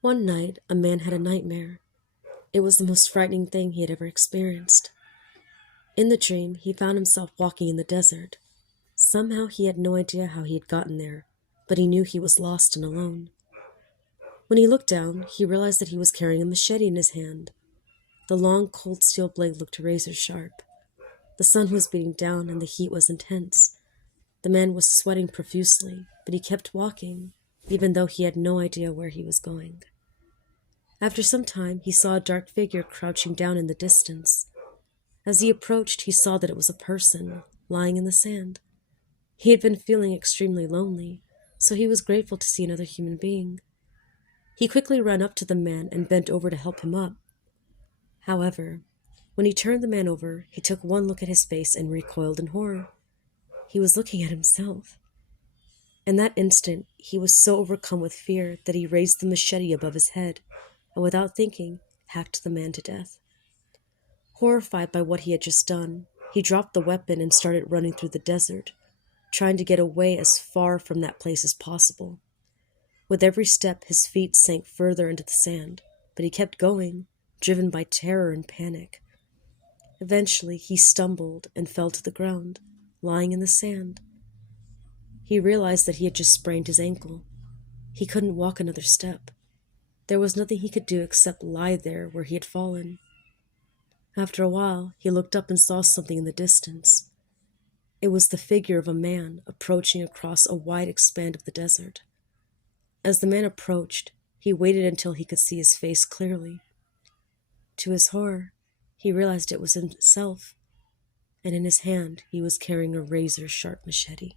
One night, a man had a nightmare. It was the most frightening thing he had ever experienced. In the dream, he found himself walking in the desert. Somehow he had no idea how he had gotten there, but he knew he was lost and alone. When he looked down, he realized that he was carrying a machete in his hand. The long, cold steel blade looked razor sharp. The sun was beating down and the heat was intense. The man was sweating profusely, but he kept walking, even though he had no idea where he was going. After some time, he saw a dark figure crouching down in the distance. As he approached, he saw that it was a person lying in the sand. He had been feeling extremely lonely, so he was grateful to see another human being. He quickly ran up to the man and bent over to help him up. However, when he turned the man over, he took one look at his face and recoiled in horror. He was looking at himself. In that instant, he was so overcome with fear that he raised the machete above his head and, without thinking, hacked the man to death. Horrified by what he had just done, he dropped the weapon and started running through the desert, trying to get away as far from that place as possible. With every step, his feet sank further into the sand, but he kept going, driven by terror and panic. Eventually, he stumbled and fell to the ground, lying in the sand. He realized that he had just sprained his ankle. He couldn't walk another step. There was nothing he could do except lie there where he had fallen. After a while, he looked up and saw something in the distance. It was the figure of a man approaching across a wide expanse of the desert. As the man approached, he waited until he could see his face clearly. To his horror, he realized it was himself, and in his hand he was carrying a razor-sharp machete.